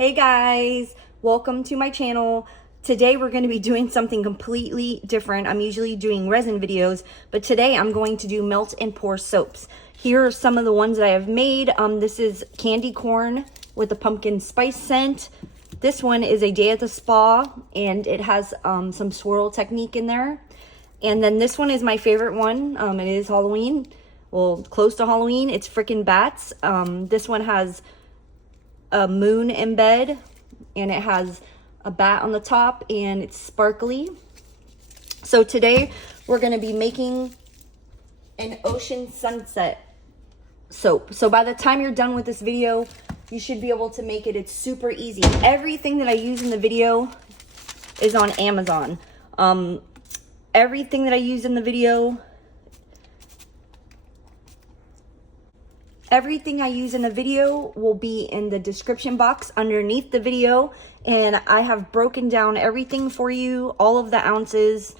Hey guys, welcome to my channel. Today we're going to be doing something completely different. I'm usually doing resin videos, but today I'm going to do melt and pour soaps. Here are some of the ones that I have made. This is candy corn with a pumpkin spice scent. This one is a day at the spa, and it has some swirl technique in there. And then this one is my favorite one. It is Halloween, well, close to Halloween. It's Frickin' Bats. This one has a moon in bed, and it has a bat on the top, and it's sparkly. So today we're going to be making an ocean sunset soap. So by the time you're done with this video, you should be able to make it. It's super easy. Everything that I use in the video is on Amazon. Everything that I use in the video, everything I use in the video will be in the description box underneath the video, and I have broken down everything for you, all of the ounces,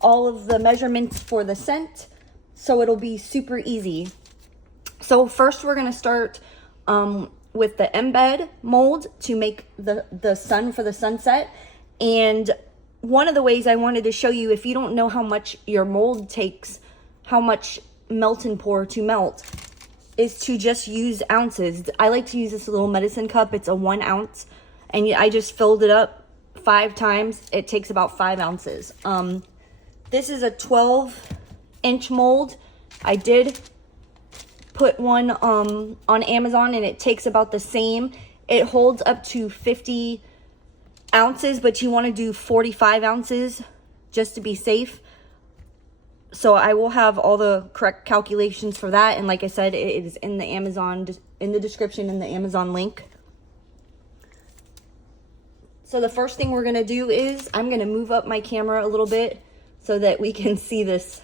all of the measurements for the scent, so it'll be super easy. So first we're going to start with the embed mold to make the sun for the sunset. And one of the ways I wanted to show you, if you don't know how much your mold takes, how much melt and pour to melt, is to just use ounces. I like to use this little medicine cup. It's a 1 ounce, and I just filled it up 5 times. It takes about 5 ounces. This is a 12-inch mold. I did put one on Amazon, and it takes about the same. It holds up to 50 ounces, but you want to do 45 ounces just to be safe. So I will have all the correct calculations for that. And like I said, it is in the Amazon, in the description, in the Amazon link. So the first thing we're going to do is I'm going to move up my camera a little bit so that we can see this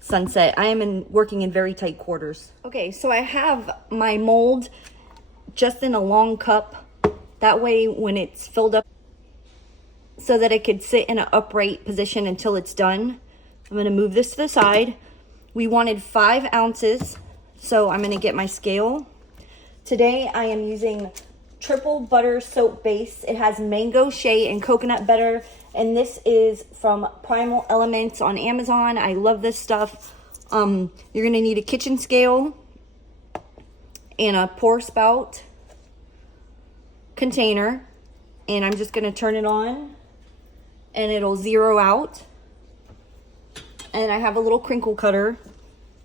sunset. I am working in very tight quarters. Okay, so I have my mold just in a long cup. That way when it's filled up, so that it could sit in an upright position until it's done. I'm going to move this to the side. We wanted 5 ounces, so I'm going to get my scale. Today I am using triple butter soap base. It has mango, shea, and coconut butter, and this is from Primal Elements on Amazon. I love this stuff. You're going to need a kitchen scale and a pour spout container, and I'm just going to turn it on, and it'll zero out. And I have a little crinkle cutter,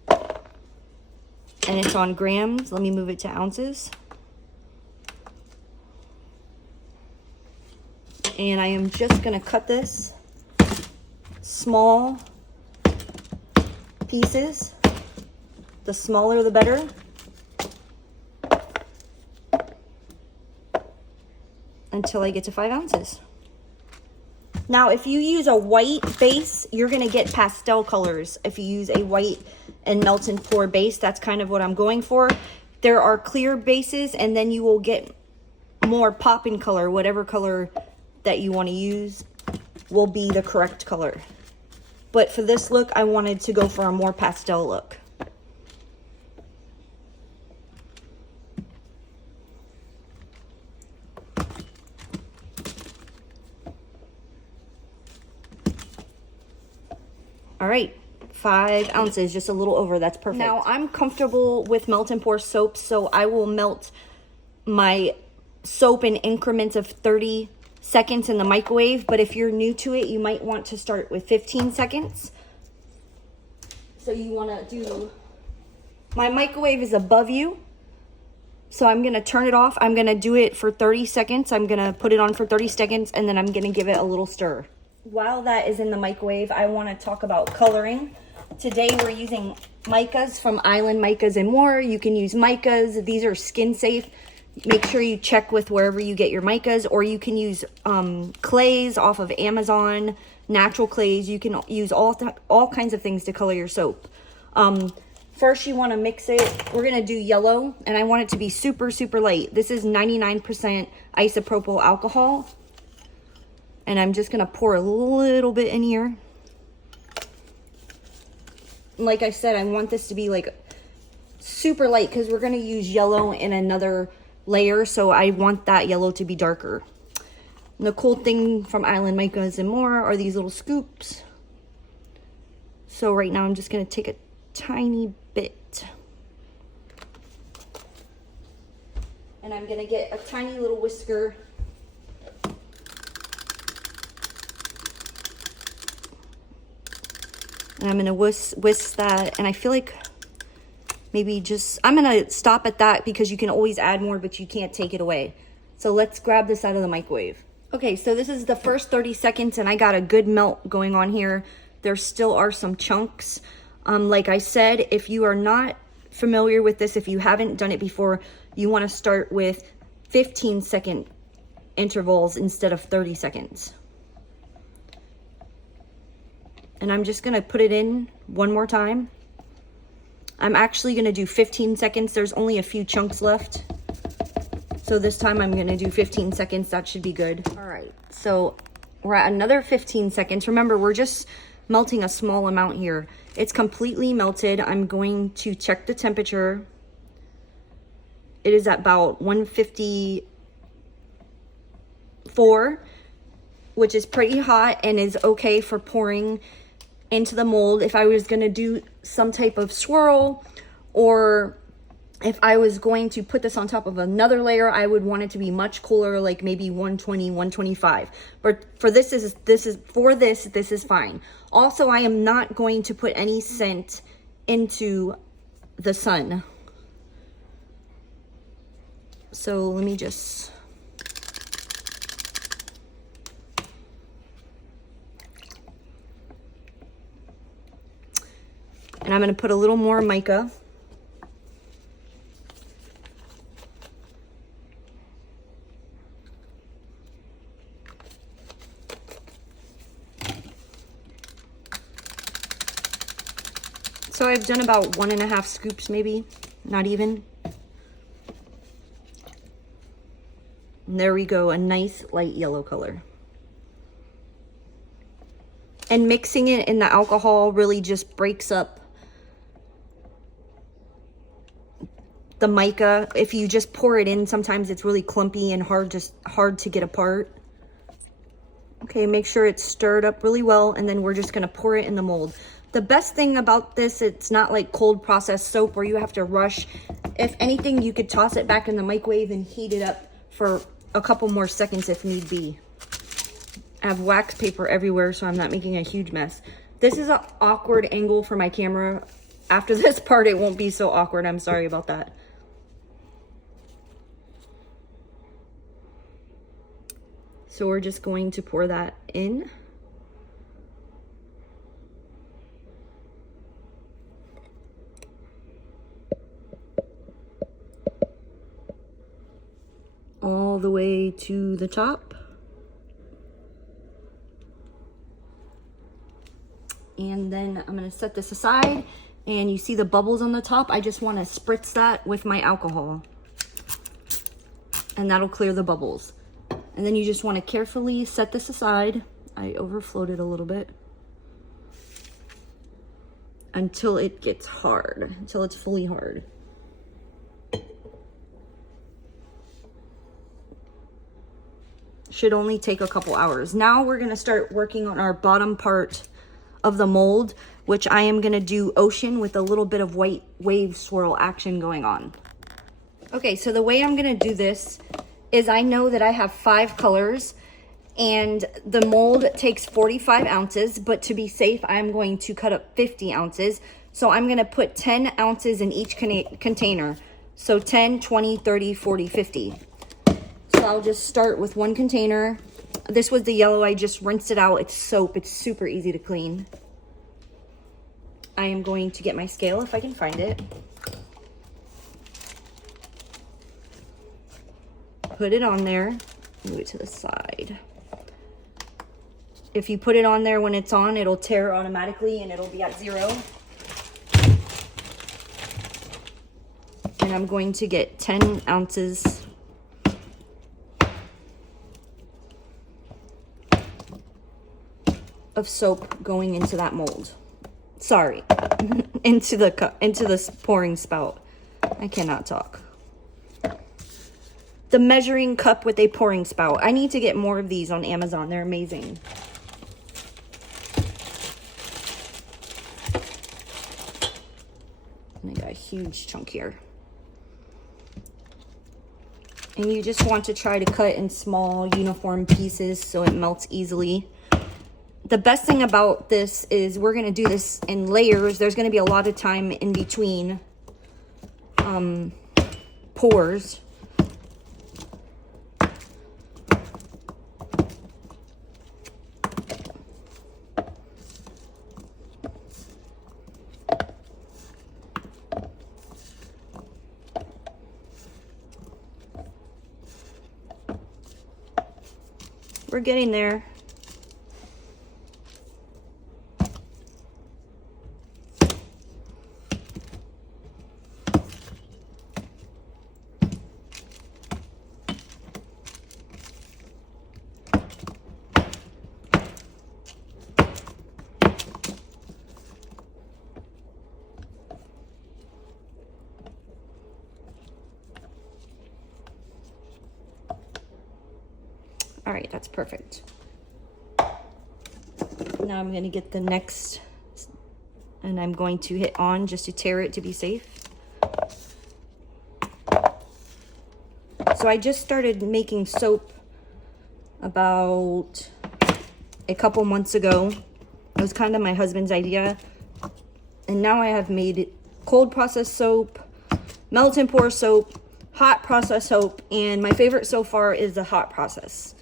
and it's on grams. Let me move it to ounces. And I am just going to cut this small pieces. The smaller the better. Until I get to 5 ounces. Now, if you use a white base, you're going to get pastel colors. If you use a white and melt and pour base, that's kind of what I'm going for. There are clear bases, and then you will get more pop in color. Whatever color that you want to use will be the correct color. But for this look, I wanted to go for a more pastel look. All right, 5 ounces, just a little over. That's perfect. Now, I'm comfortable with melt and pour soaps, so I will melt my soap in increments of 30 seconds in the microwave. But if you're new to it, you might want to start with 15 seconds. So you want to do, my microwave is above you, so I'm going to turn it off. I'm going to do it for 30 seconds. I'm going to put it on for 30 seconds, and then I'm going to give it a little stir. While that is in the microwave, I want to talk about coloring. Today we're using Micas from Island Micas and More. You can use Micas. These are skin safe. Make sure you check with wherever you get your Micas, or you can use clays off of Amazon, natural clays. You can use all kinds of things to color your soap. First, you want to mix it. We're going to do yellow, and I want it to be super, super light. This is 99% isopropyl alcohol. And I'm just going to pour a little bit in here. Like I said, I want this to be like super light because we're going to use yellow in another layer, so I want that yellow to be darker. And the cool thing from Island Micas and more are these little scoops. So right now I'm just going to take a tiny bit. And I'm going to get a tiny little whisker. And I'm going to whisk that. And I feel like maybe just, I'm going to stop at that because you can always add more, but you can't take it away. So let's grab this out of the microwave. Okay, so this is the first 30 seconds and I got a good melt going on here. There still are some chunks. Like I said, if you are not familiar with this, if you haven't done it before, you want to start with 15-second intervals instead of 30 seconds. And I'm just going to put it in one more time. I'm actually going to do 15 seconds. There's only a few chunks left. So this time I'm going to do 15 seconds. That should be good. All right. So we're at another 15 seconds. Remember, we're just melting a small amount here. It's completely melted. I'm going to check the temperature. It is at about 154, which is pretty hot and is okay for pouring into the mold. If I was going to do some type of swirl, or if I was going to put this on top of another layer, I would want it to be much cooler, like maybe 120, 125. But for this is fine. Also, I am not going to put any scent into the sun. So let me just, and I'm going to put a little more mica. So I've done about 1.5 scoops, maybe, not even. And there we go, a nice light yellow color. And mixing it in the alcohol really just breaks up the mica. If you just pour it in, sometimes it's really clumpy and hard to get apart. Okay, make sure it's stirred up really well, and then we're just gonna pour it in the mold. The best thing about this, it's not like cold processed soap where you have to rush. If anything, you could toss it back in the microwave and heat it up for a couple more seconds if need be. I have wax paper everywhere, so I'm not making a huge mess. This is an awkward angle for my camera. After this part, it won't be so awkward. I'm sorry about that. So we're just going to pour that in. All the way to the top. And then I'm going to set this aside, and you see the bubbles on the top. I just want to spritz that with my alcohol, and that'll clear the bubbles. And then you just want to carefully set this aside. I overflowed it a little bit until it gets hard, until it's fully hard. Should only take a couple hours. Now we're going to start working on our bottom part of the mold, which I am going to do ocean with a little bit of white wave swirl action going on. Okay, so the way I'm going to do this is I know that I have 5 colors and the mold takes 45 ounces, but to be safe, I'm going to cut up 50 ounces. So I'm going to put 10 ounces in each container. So 10, 20, 30, 40, 50. So I'll just start with one container. This was the yellow. I just rinsed it out. It's soap. It's super easy to clean. I am going to get my scale if I can find it. Put it on there. Move it to the side. If you put it on there when it's on, it'll tear automatically and it'll be at 0. And I'm going to get 10 ounces of soap going into that mold. Sorry, into the pouring spout. I cannot talk. the measuring cup with a pouring spout. I need to get more of these on Amazon. They're amazing. And I got a huge chunk here. And you just want to try to cut in small uniform pieces so it melts easily. The best thing about this is we're going to do this in layers. There's going to be a lot of time in between pours. We're getting there. All right, that's perfect. Now I'm going to get the next, and I'm going to hit on just to tear it to be safe. So I just started making soap about a couple months ago. It was kind of my husband's idea. And now I have made cold process soap, melt and pour soap, hot process soap, and my favorite so far is the hot process.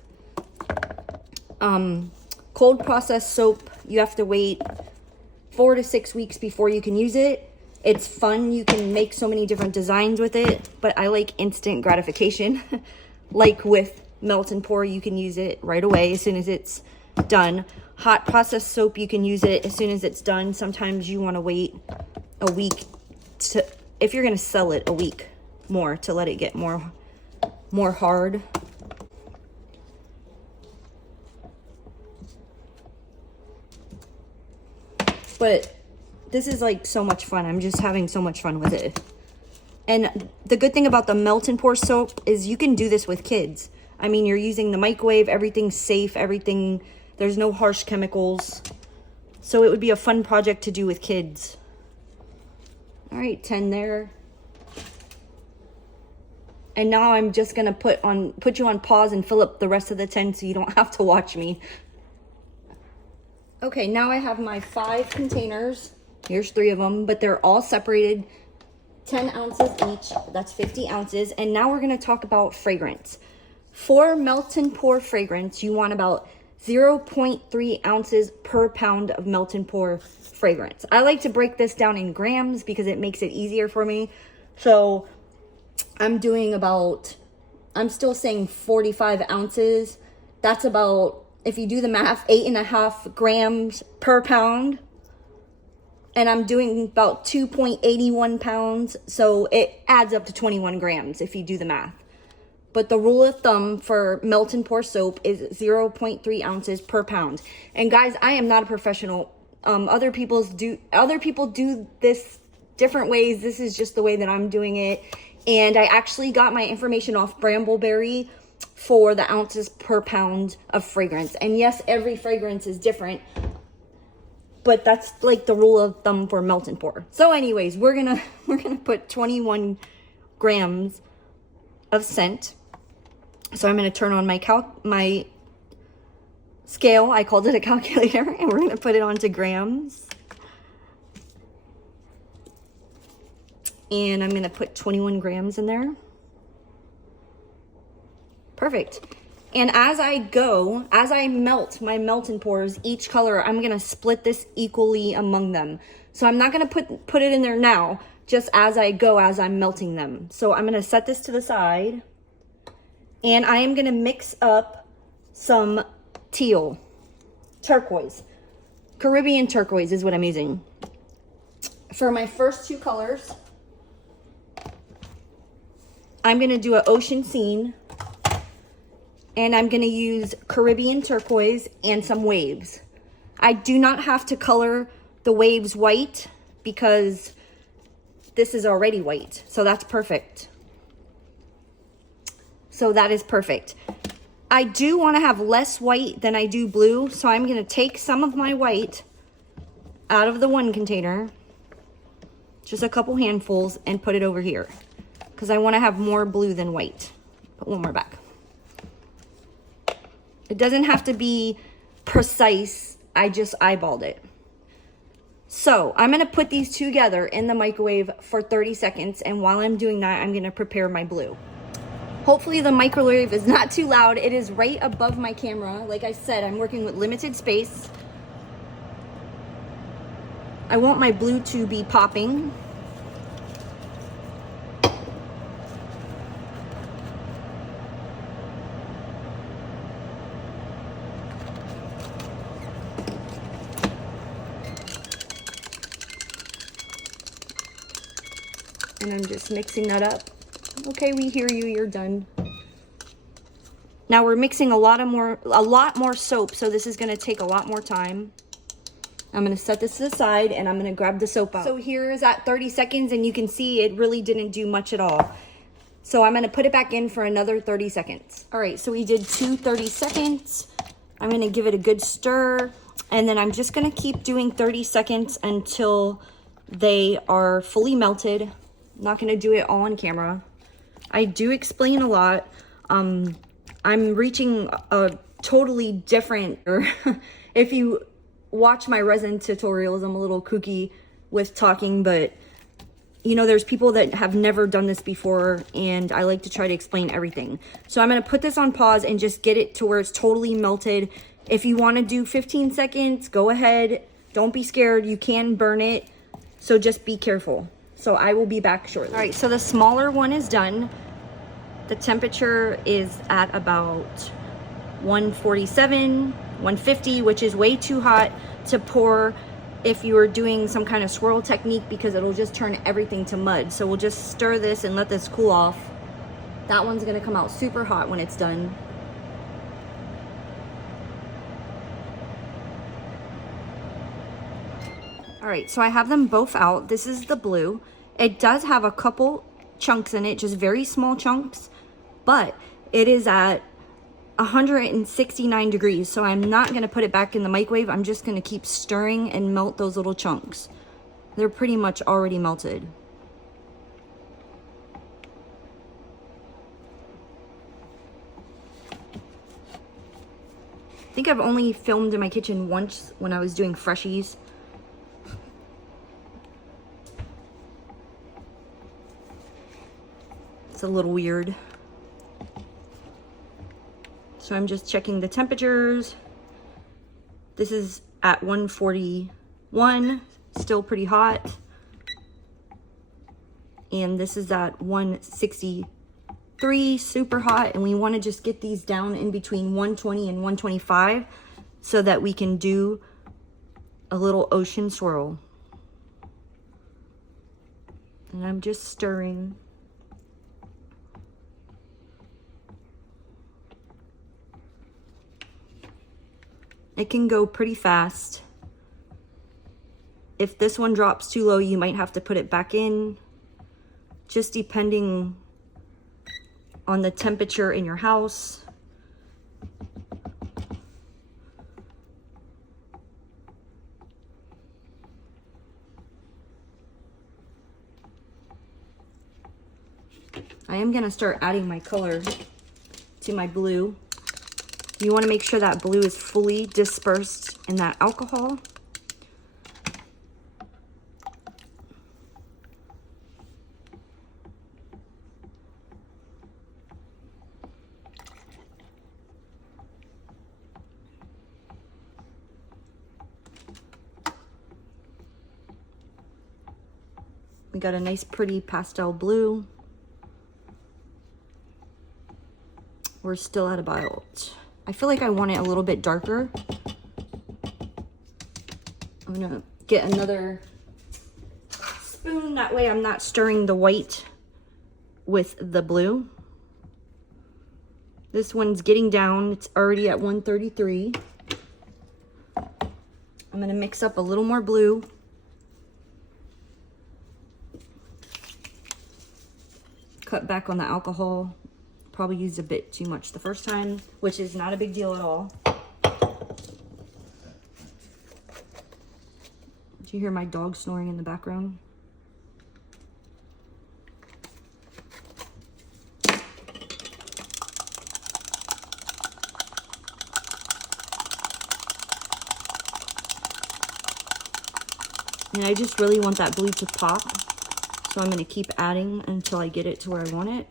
Cold process soap, you have to wait 4 to 6 weeks before you can use it. It's fun. You can make so many different designs with it, but I like instant gratification. Like with melt and pour, you can use it right away as soon as it's done. Hot process soap, you can use it as soon as it's done. Sometimes you want to wait a week to, if you're going to sell it, a week more to let it get more hard. But this is like so much fun. I'm just having so much fun with it. And the good thing about the melt and pour soap is you can do this with kids. I mean, you're using the microwave, everything's safe, everything, there's no harsh chemicals. So it would be a fun project to do with kids. All right, 10 there. And now I'm just gonna put you on pause and fill up the rest of the 10 so you don't have to watch me. Okay, now I have my 5 containers. Here's 3 of them, but they're all separated, 10 ounces each. That's 50 ounces. And now we're gonna talk about fragrance. For melt and pour fragrance, you want about 0.3 ounces per pound of melt and pour fragrance. I like to break this down in grams because it makes it easier for me. So I'm doing about, I'm still saying 45 ounces. That's about, if you do the math, 8.5 grams per pound. And I'm doing about 2.81 pounds. So it adds up to 21 grams if you do the math. But the rule of thumb for melt and pour soap is 0.3 ounces per pound. And guys, I am not a professional. Other people do this different ways. This is just the way that I'm doing it. And I actually got my information off Brambleberry for the ounces per pound of fragrance. And yes, every fragrance is different, but that's like the rule of thumb for melt and pour. So anyways, we're gonna put 21 grams of scent. So I'm gonna turn on my scale. I called it a calculator, and we're gonna put it onto grams. And I'm gonna put 21 grams in there. Perfect. And as I melt my melt and pours, each color, I'm gonna split this equally among them. So I'm not gonna put it in there now, just as I go, as I'm melting them. So I'm gonna set this to the side, and I am gonna mix up some turquoise. Caribbean turquoise is what I'm using. For my first 2 colors, I'm gonna do an ocean scene, and I'm gonna use Caribbean turquoise and some waves. I do not have to color the waves white because this is already white, so that's perfect. So that is perfect. I do want to have less white than I do blue, so I'm going to take some of my white out of the one container, just a couple handfuls, and put it over here because I want to have more blue than white. Put one more back. It doesn't have to be precise. I just eyeballed it. So I'm going to put these together in the microwave for 30 seconds. And while I'm doing that, I'm going to prepare my blue. Hopefully the microwave is not too loud. It is right above my camera. Like I said, I'm working with limited space. I want my blue to be popping. And I'm just mixing that up. Okay, we hear you, you're done. Now we're mixing a lot more soap, so this is gonna take a lot more time. I'm gonna set this to the side and I'm gonna grab the soap out. So here is at 30 seconds and you can see it really didn't do much at all. So I'm gonna put it back in for another 30 seconds. All right, so we did 30 seconds. I'm gonna give it a good stir and then I'm just gonna keep doing 30 seconds until they are fully melted. I'm not gonna do it all on camera. I do explain a lot. I'm reaching a totally different, if you watch my resin tutorials, I'm a little kooky with talking, but you know, there's people that have never done this before and I like to try to explain everything. So I'm gonna put this on pause and just get it to where it's totally melted. If you wanna do 15 seconds, go ahead. Don't be scared, you can burn it. So just be careful. So I will be back shortly. All right, so the smaller one is done. The temperature is at about 147, 150, which is way too hot to pour if you are doing some kind of swirl technique because it'll just turn everything to mud. So we'll just stir this and let this cool off. That one's gonna come out super hot when it's done. All right, so I have them both out. This is the blue. It does have a couple chunks in it, just very small chunks, but it is at 169 degrees, so I'm not gonna put it back in the microwave. I'm just gonna keep stirring and melt those little chunks. They're pretty much already melted. I think I've only filmed in my kitchen once when I was doing freshies. It's a little weird. So I'm just checking the temperatures. This is at 141, still pretty hot. And this is at 163, super hot. And we want to just get these down in between 120 and 125 so that we can do a little ocean swirl. And I'm just stirring. It can go pretty fast. If this one drops too low, you might have to put it back in, just depending on the temperature in your house. I am gonna start adding my color to my blue. You want to make sure that blue is fully dispersed in that alcohol. We got a nice pretty pastel blue. We're still at about, I feel like I want it a little bit darker. I'm gonna get another spoon, that way I'm not stirring the white with the blue. This one's getting down, it's already at 133. I'm gonna mix up a little more blue. Cut back on the alcohol, probably used a bit too much the first time, which is not a big deal at all. Do you hear my dog snoring in the background? And I just really want that blue to pop. So I'm going to keep adding until I get it to where I want it.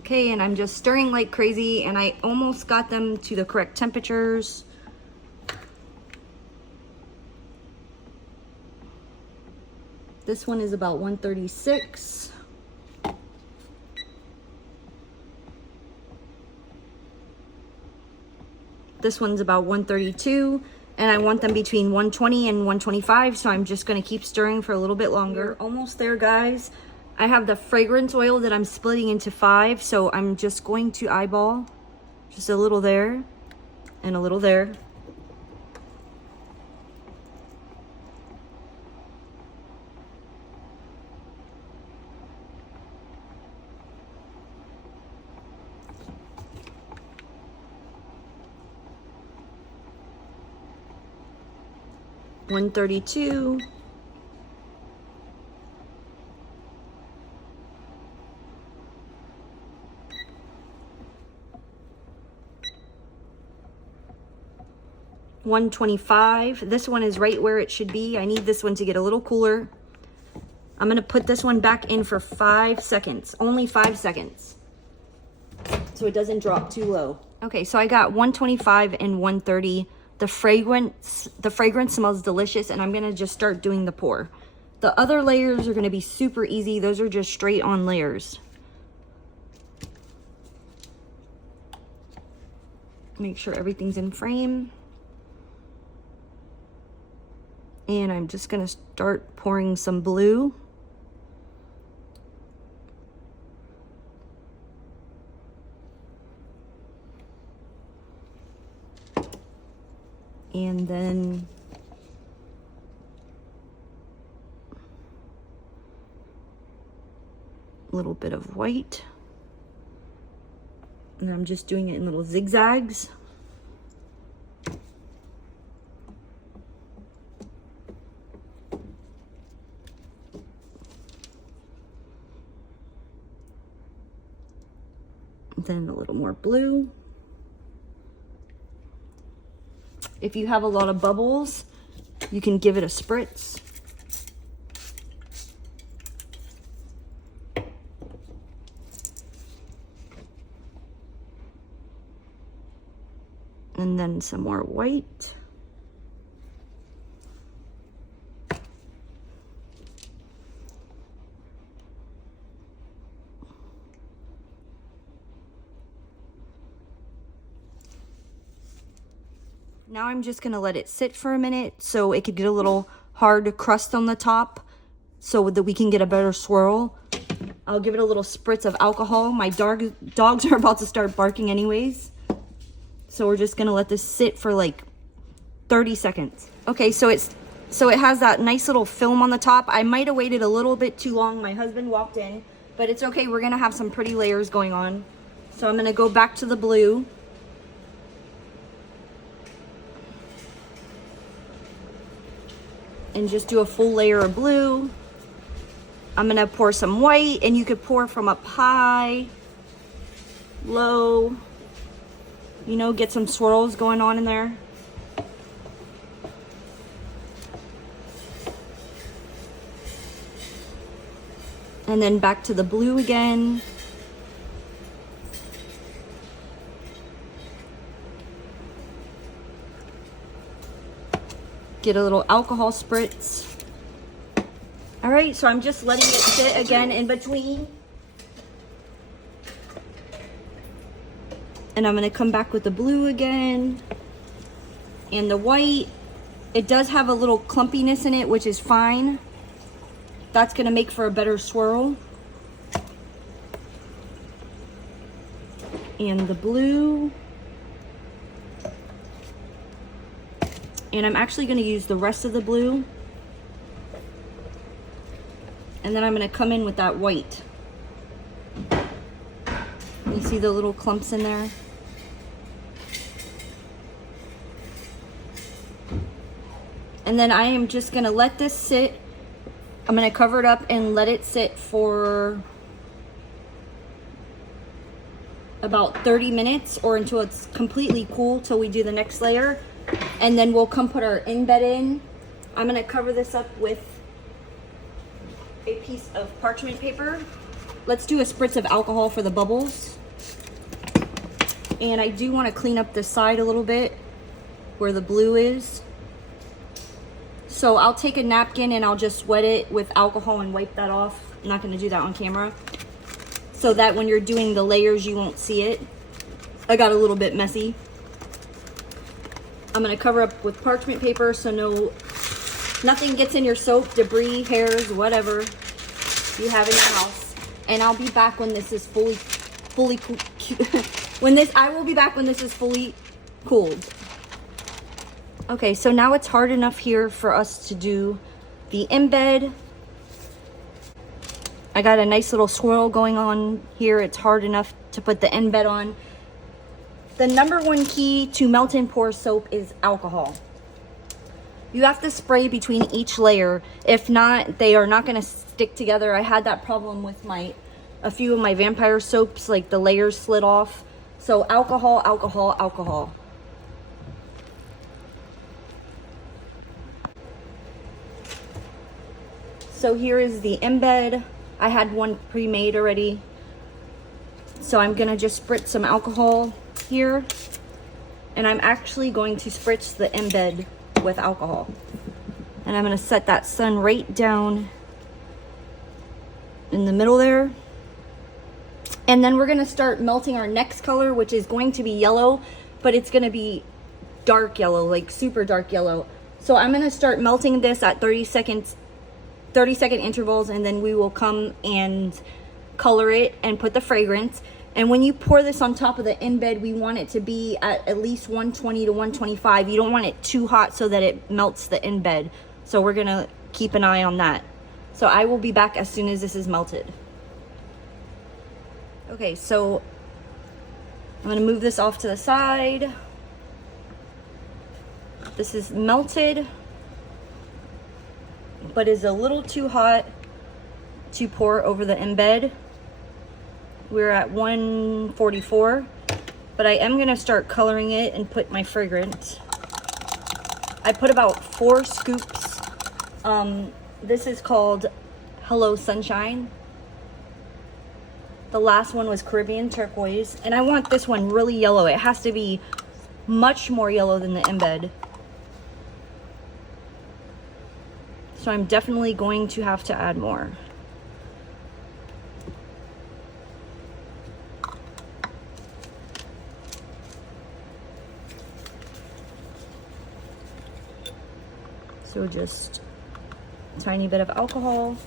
Okay, and I'm just stirring like crazy, and I almost got them to the correct temperatures. This one is about 136. This one's about 132, and I want them between 120 and 125, so I'm just gonna keep stirring for a little bit longer. We're almost there, guys. I have the fragrance oil that I'm splitting into 5, so I'm just going to eyeball just a little there and a little there. $132. $125. This one is right where it should be. I need this one to get a little cooler. I'm gonna put this one back in for 5 seconds, only 5 seconds, so it doesn't drop too low. Okay, so I got 125 and 130. The fragrance smells delicious, and I'm gonna just start doing the pour. The other layers are gonna be super easy. Those are just straight on layers. Make sure everything's in frame. And I'm just gonna start pouring some blue. And then a little bit of white. And I'm just doing it in little zigzags. Then a little more blue. If you have a lot of bubbles, you can give it a spritz. And then some more white. Now I'm just gonna let it sit for a minute so it could get a little hard crust on the top so that we can get a better swirl. I'll give it a little spritz of alcohol. My dogs are about to start barking anyways. So we're just gonna let this sit for like 30 seconds. Okay, so it has that nice little film on the top. I might have waited a little bit too long. My husband walked in, but it's okay. We're gonna have some pretty layers going on. So I'm gonna go back to the blue. And just do a full layer of blue. I'm gonna pour some white, and you could pour from up high, low, you know, get some swirls going on in there. And then back to the blue again. Get a little alcohol spritz. All right, so I'm just letting it sit again in between. And I'm gonna come back with the blue again. And the white, it does have a little clumpiness in it, which is fine. That's gonna make for a better swirl. And the blue. And I'm actually going to use the rest of the blue. And then I'm going to come in with that white. You see the little clumps in there? And then I am just going to let this sit. I'm going to cover it up and let it sit for about 30 minutes or until it's completely cool till we do the next layer. And then we'll come put our embed in. I'm going to cover this up with a piece of parchment paper. Let's do a spritz of alcohol for the bubbles. And I do want to clean up the side a little bit where the blue is. So I'll take a napkin and I'll just wet it with alcohol and wipe that off. I'm not going to do that on camera, so that when you're doing the layers you won't see it. I got a little bit messy. I'm going to cover up with parchment paper so nothing gets in your soap, debris, hairs, whatever you have in your house. And I'll be back when this is fully I will be back when this is fully cooled. Okay, so now it's hard enough here for us to do the embed. I got a nice little swirl going on here. It's hard enough to put the embed on. The number one key to melt and pour soap is alcohol. You have to spray between each layer. If not, they are not going to stick together. I had that problem with a few of my vampire soaps, like the layers slid off. So alcohol, alcohol, alcohol. So here is the embed. I had one pre-made already. So I'm gonna just spritz some alcohol here. And I'm actually going to spritz the embed with alcohol. And I'm gonna set that sun right down in the middle there. And then we're gonna start melting our next color, which is going to be yellow, but it's gonna be dark yellow, like super dark yellow. So I'm gonna start melting this at 30-second intervals, and then we will come and color it and put the fragrance. And when you pour this on top of the embed, we want it to be at least 120 to 125. You don't want it too hot so that it melts the embed. So we're gonna keep an eye on that. So I will be back as soon as this is melted. Okay, so I'm gonna move this off to the side. This is melted, but is a little too hot to pour over the embed. We're at 144, but I am gonna start coloring it and put my fragrance. I put about 4 scoops. This is called Hello Sunshine. The last one was Caribbean Turquoise, and I want this one really yellow. It has to be much more yellow than the embed. So I'm definitely going to have to add more. So just a tiny bit of alcohol.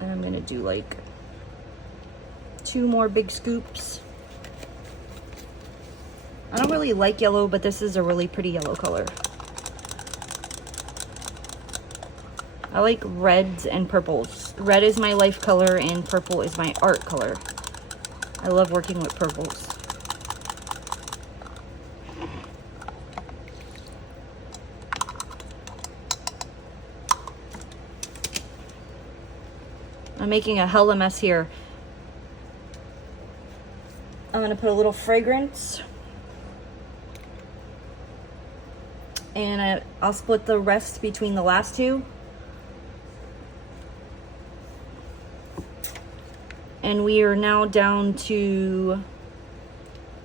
And I'm gonna do like 2 more big scoops. I don't really like yellow, but this is a really pretty yellow color. I like reds and purples. Red is my life color and purple is my art color. I love working with purples. I'm making a hella mess here. I'm gonna put a little fragrance. And I'll split the rest between the last 2. And we are now down to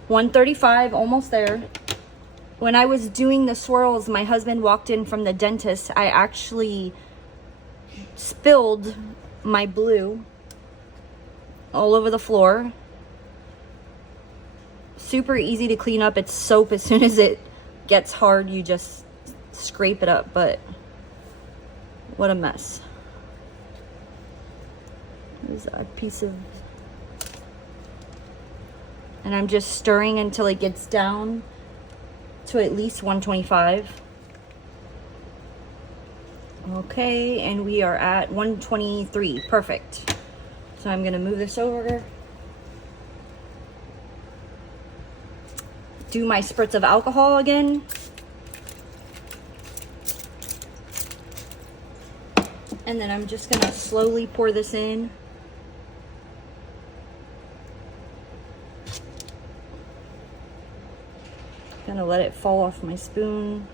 135, almost there. When I was doing the swirls, my husband walked in from the dentist. I actually spilled my blue all over the floor. Super easy to clean up. It's soap. As soon as it gets hard, you just scrape it up, but what a mess. There's a piece of And I'm just stirring until it gets down to at least 125. Okay, and we are at 123. Perfect. So I'm gonna move this over. Do my spritz of alcohol again. And then I'm just gonna slowly pour this in. Gonna let it fall off my spoon.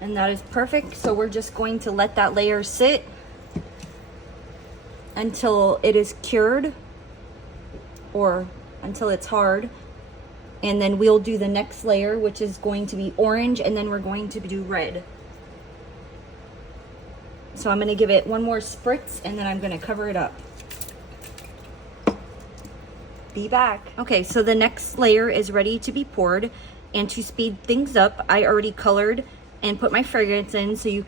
And that is perfect. So we're just going to let that layer sit until it is cured or until it's hard. And then we'll do the next layer, which is going to be orange, and then we're going to do red. So I'm gonna give it one more spritz and then I'm gonna cover it up. Be back. Okay, so the next layer is ready to be poured, and to speed things up, I already colored and put my fragrance in, so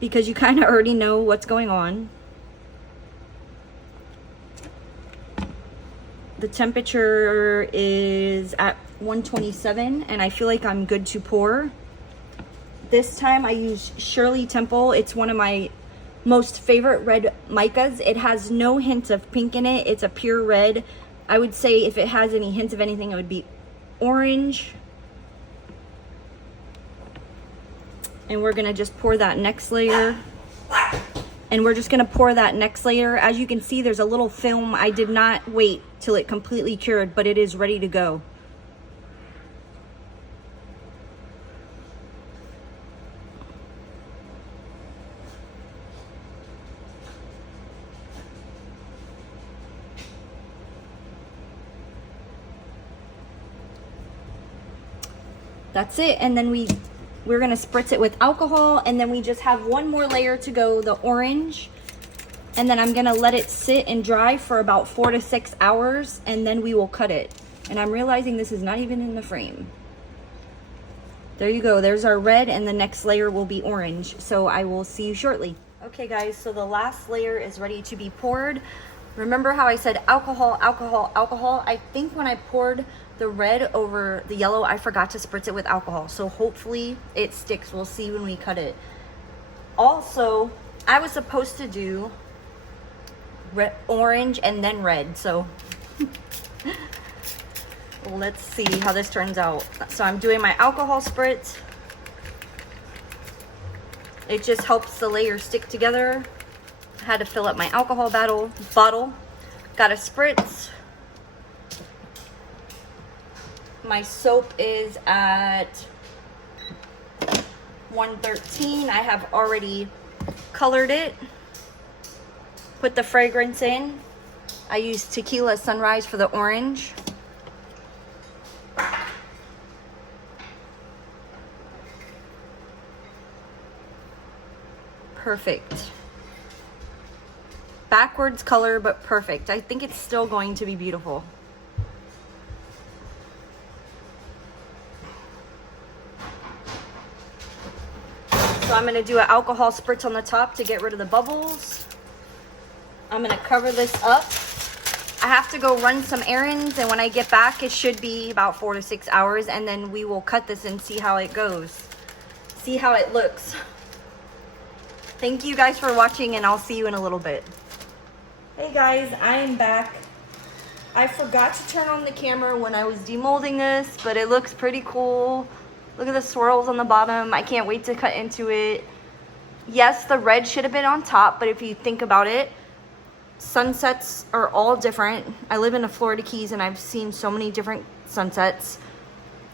because you kind of already know what's going on. The temperature is at 127 and I feel like I'm good to pour. This time I use Shirley Temple. It's one of my most favorite red micas. It has no hint of pink in it. It's a pure red. I would say if it has any hints of anything, it would be orange. And we're gonna just pour that next layer. And we're just gonna pour that next layer. As you can see, there's a little film. I did not wait till it completely cured, but it is ready to go. That's it. And then we're gonna spritz it with alcohol, and then we just have one more layer to go, the orange. And then I'm gonna let it sit and dry for about 4 to 6 hours, and then we will cut it. And I'm realizing this is not even in the frame. There you go, there's our red, and the next layer will be orange. So I will see you shortly. Okay guys, so the last layer is ready to be poured. Remember how I said alcohol, alcohol, alcohol? I think when I poured the red over the yellow, I forgot to spritz it with alcohol. So hopefully it sticks. We'll see when we cut it. Also, I was supposed to do orange and then red. So let's see how this turns out. So I'm doing my alcohol spritz. It just helps the layers stick together. I had to fill up my alcohol bottle. Got a spritz. My soap is at 113. I have already colored it. Put the fragrance in. I used Tequila Sunrise for the orange. Perfect. Backwards color, but perfect. I think it's still going to be beautiful. So I'm going to do an alcohol spritz on the top to get rid of the bubbles. I'm going to cover this up. I have to go run some errands, and when I get back, it should be about 4 to 6 hours, and then we will cut this and see how it goes. See how it looks. Thank you guys for watching, and I'll see you in a little bit. Hey guys, I am back. I forgot to turn on the camera when I was demolding this, but it looks pretty cool. Look at the swirls on the bottom. I can't wait to cut into it. Yes, the red should have been on top, but if you think about it, sunsets are all different. I live in the Florida Keys and I've seen so many different sunsets.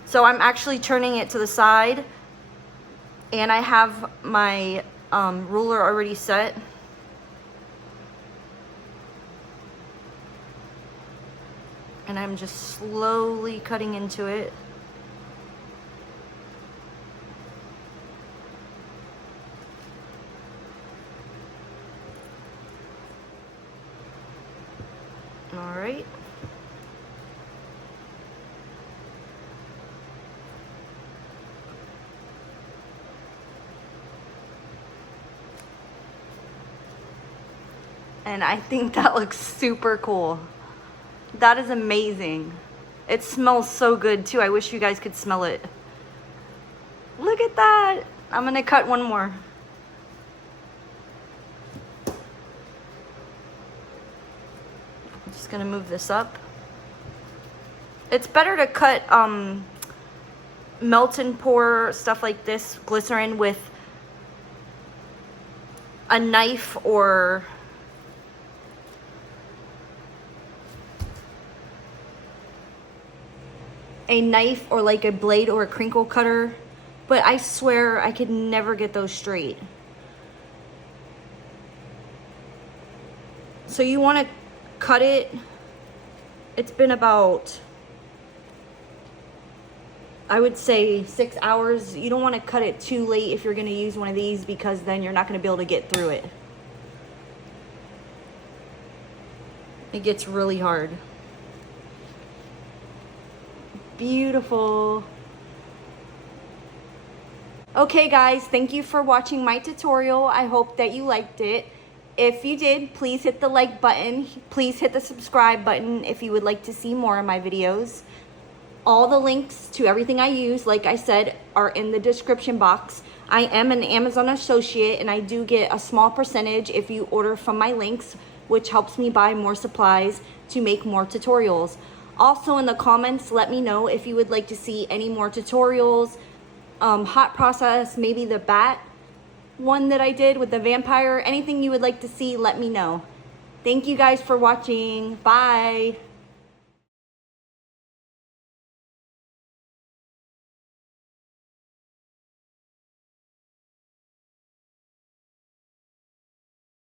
So I'm actually turning it to the side, and I have my ruler already set. And I'm just slowly cutting into it. All right. And I think that looks super cool. That is amazing. It smells so good too. I wish you guys could smell it. Look at that. I'm gonna cut one more. Just gonna move this up. It's better to cut melt and pour stuff like this, glycerin, with a knife or like a blade or a crinkle cutter, but I swear I could never get those straight. So you want to cut it. It's been about, I would say, 6 hours. You don't want to cut it too late if you're going to use one of these, because then you're not going to be able to get through it. It gets really hard. Beautiful. Okay guys, thank you for watching my tutorial. I hope that you liked it. If you did, please hit the like button. Please hit the subscribe button if you would like to see more of my videos. All the links to everything I use, like I said, are in the description box. I am an Amazon associate and I do get a small percentage if you order from my links, which helps me buy more supplies to make more tutorials. Also in the comments, let me know if you would like to see any more tutorials, hot process, maybe the bat one that I did with the vampire. Anything you would like to see, let me know. Thank you guys for watching. Bye.